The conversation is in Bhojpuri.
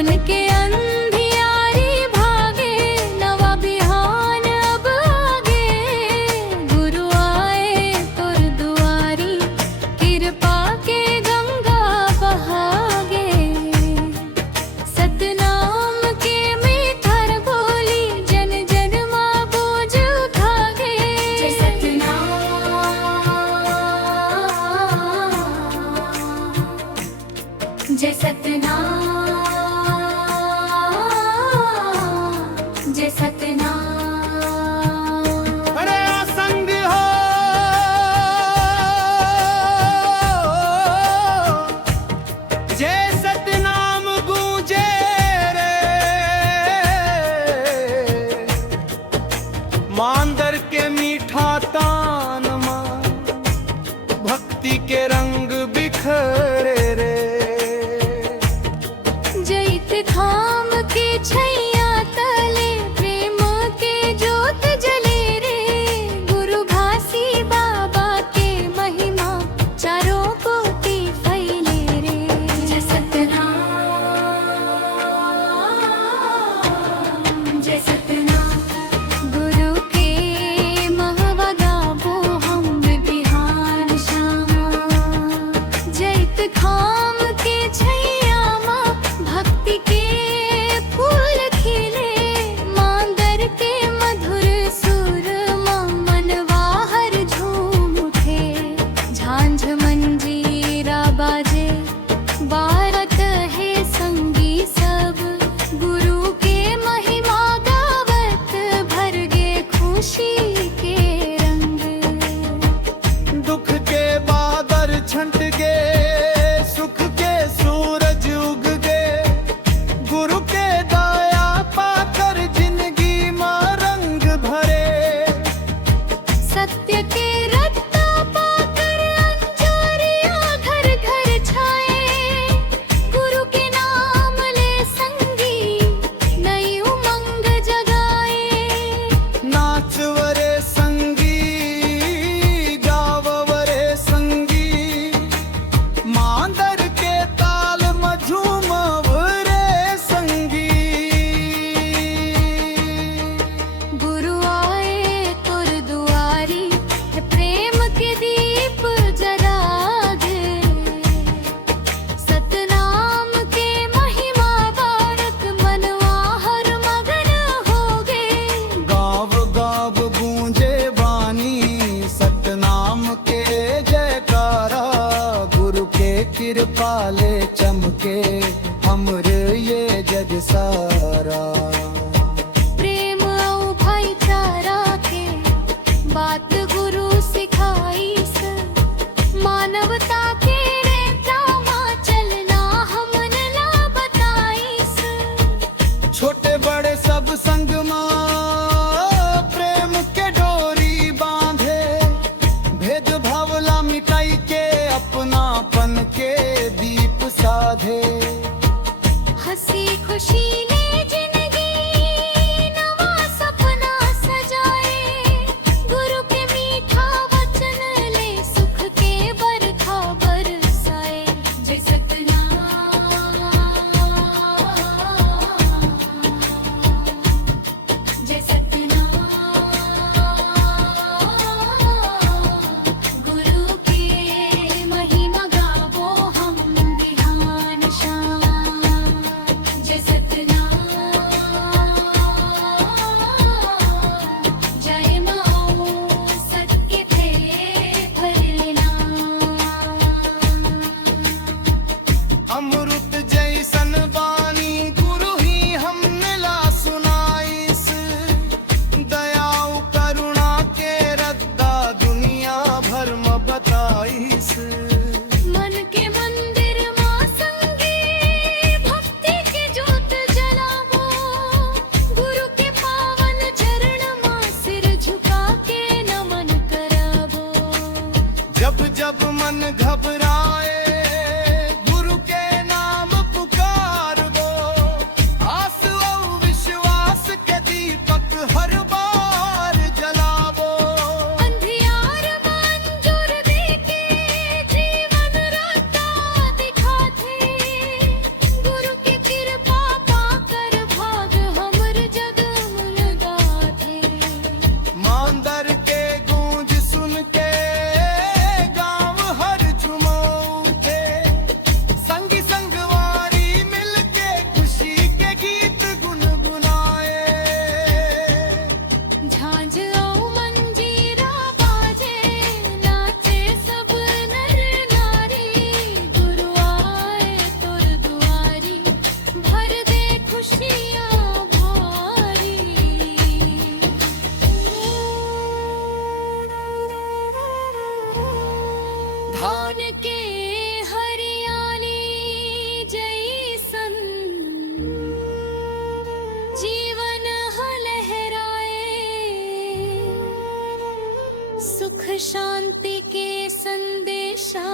मन के अंधियारी भागे, नवा बिहान अब आगे। गुरु आए तुर दुआरी, कृपा के गंगा बहागे। सतनाम के मीठर बोली, जन जन माँ बोझ उठागे। जय सतनाम, जय सतनाम, जय सतनाम। अरे असंग हो जय सतनाम गूंजे रे। मांदर के मीठा तान मां, भक्ति के रंग बिखरे रे। जैत थाम के छैया तले, प्रेम के जोत जले रे। गुरु घासी बाबा के महिमा, चारों कोटि फैले रे। जय सतनाम, जय सतनाम। गुरु के महवा गाबो हम बिहान शाम। जैत थाम के छैया माँ, भक्ति के फूल खिले। मांदर के मधुर सुर माँ, मनवा हर झूम उठे। झांझ मंजीरा बाजे, बारत है संगी सब। गुरु के महिमा गावत, भर गे खुशी के रंग। दुख के बादल छंट गे, सुख के सूरज उग गे। गुरु के दया पाकर जिंदगी में रंग भरे। सत्य के रत्ता पाकर अंजोरियां घर घर छाए। गुरु के नाम ले संगी, नई उमंग जगाए। नाचवरे संगी, गाववरे संगी। मांदर के ताल में झूमवरे संगी। गुरु आए तुर दुआरी, प्रेम के दीप जरागे। सतनाम के महिमा बारक, मनवा हर मगन होगे। गाव गाव गूंजे वाणी, सतनाम के जयकारा। गुरु के कृपा ले चमके, हमरे ये जग सारा। प्रेम और भाईचारा के बात गुरु सिखाईस। मानवता के रेता चलना हमन ला बताईस। छोटे बड़े सब संग मां, प्रेम के डोरी बांधे। भेद भावला मिटाई के, अपनापन के दीप साधे। हंसी खुशी ले जिंदगी, नवा सपना सजाए। गुरु के मीठा वचन ले, सुख के बरखा बरसाए। जय सतनाम, जय सतनाम। गुरु के महिमा गावो हम बिहान शाम। जय सतनाम। खुशियाँ भारी। धान के हरियाली जैसन जीवन लहराए, सुख शांति के संदेशा